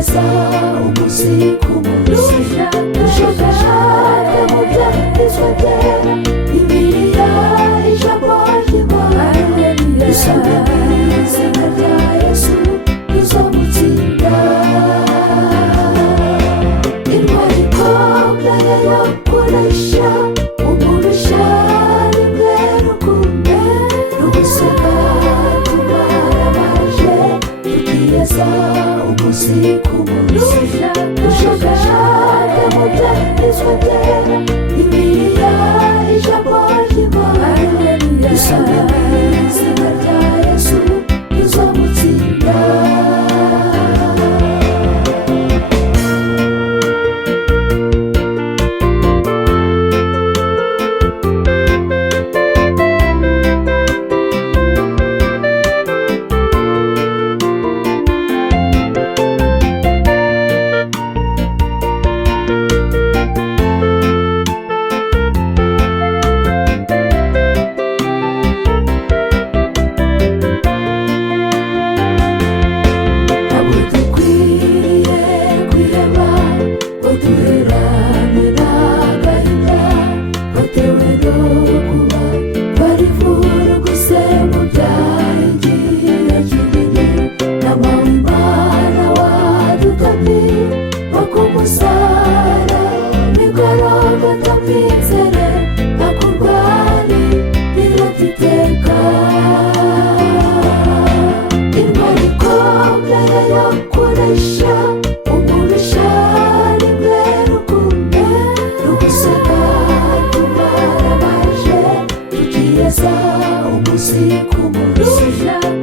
tukiyeza umunsi ku munsi, dushakashaka mu byanditswe byera Bibiliya, ijambo ry'Imana. Dusome mu izina rya Yesu tuzamutsinda. Intwari ikomeye yo kunesha umubisha rimwe rukumbi n'ubusema tumarabaje, tukiyeza umunsi ku munsi, dushakashaka mu byanditswe byera Bibiliya, ijambo ry'Imana. Dusome mu izina rya Yesu tuzamutsinda.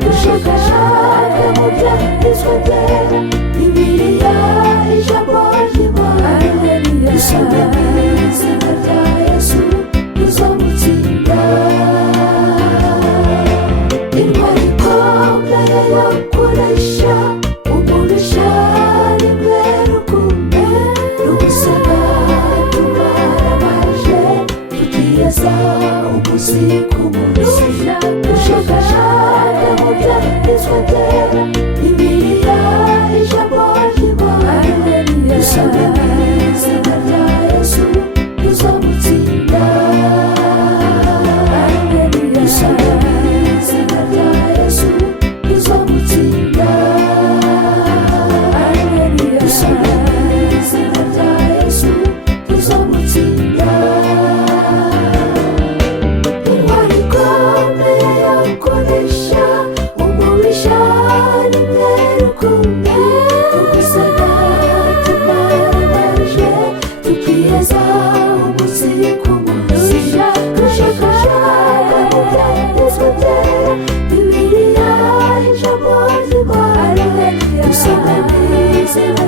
Dushakashaka mu byanditswe byera Bibiliya, ijambo ry'Imana. Dusome mu izina rya Yesu tuzamutsinda. Intwari ikomeye yo kunesha umubisha rimwe rukumbi n'ubusema tumarabaje, tukiyeza umunsi ku munsi, dushakashaka mu byanditswe byera Bibiliya, ijambo ry'Imana. Dusome mu izina rya Yesu tuzamutsinda. Dusome mu izina rya Yesu tuzamutsinda. Dusome mu izina rya Yesu tuzamutsinda. Intwari ikomeye yo kunesha umubisha rimwe rukumbi n'ubusema tumarabaje, tukiyeza umunsi ku munsi, dushakashaka mu byanditswe byera Bibiliya, ijambo ry'Imana. Dusome mu izina